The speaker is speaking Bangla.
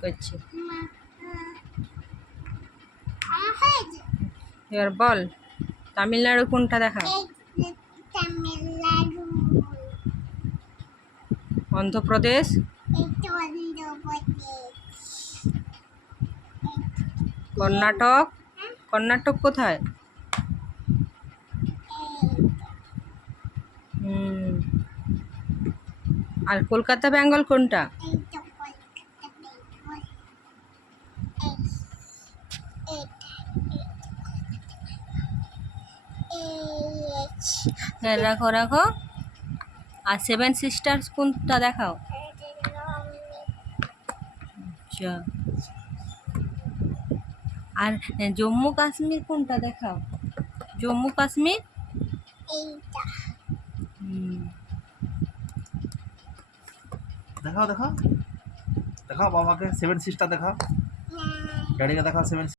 করছি এবার বল তামিলনাড়ু কোনটা দেখা অন্ধ্রপ্রদেশ কর্ণাটক কর্ণাটক কোথায় আর কলকাতা বেঙ্গল কোনটা রাখো রাখো আর সেভেন সিস্টার্স কোনটা দেখাও আচ্ছা আর জম্মু কাশ্মীর কোনটা দেখাও জম্মু কাশ্মীর দেখাও দেখাও দেখাও বাবাকে সেভেন সিস্টার দেখাও ড্যাডিকে দেখাও সেভেন